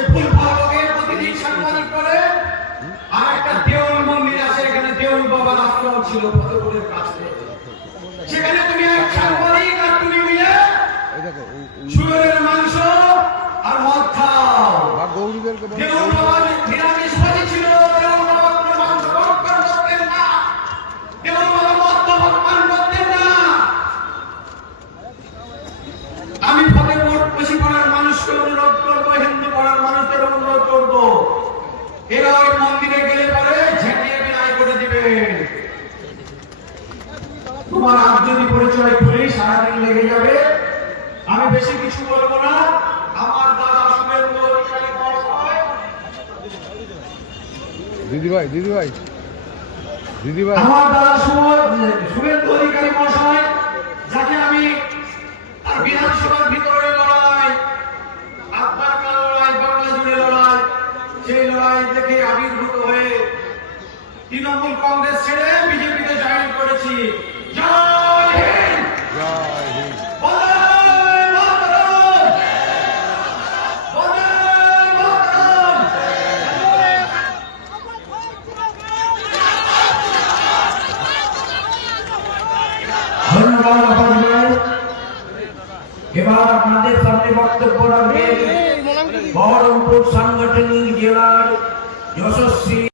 সে ভুল প্রতিদিন সাংবাদিক করে আর একটা দেউল মন্দির আছে এখানে দেউল বাবার আশ্রম ছিল ফতেপুরের কাছে। সেখানে তুমি এক সাংবাদিক আর তুমি মিলে মাংস আর মদ খাও। দেউল বাবা তোমার যদি পরিচয় খুলি সারাদিন লেগে যাবে। আমি বেশি কিছু বলব না। আমার দাদা শুভেন্দু অধিকারী মহাশয়। দিদিভাই দিদিভাই। দিদিভাই। আমার দাদা শুভ- শুভেন্দু অধিকারী মহাশয় যাকে আমি বিধানসভার ভিতরে লড়াই আপনার লড়াই বাংলা জুড়ে লড়াই সেই লড়াই থেকে আবির্ভূত হয়ে তৃণমূল কংগ্রেস ছেড়ে বিজেপিতে জয়েন করেছি। জয়! এবার আপনাদের সামনে বক্তব্য রাখবেন। বহরমপুর সাংগঠনিক জেলার যশস্বী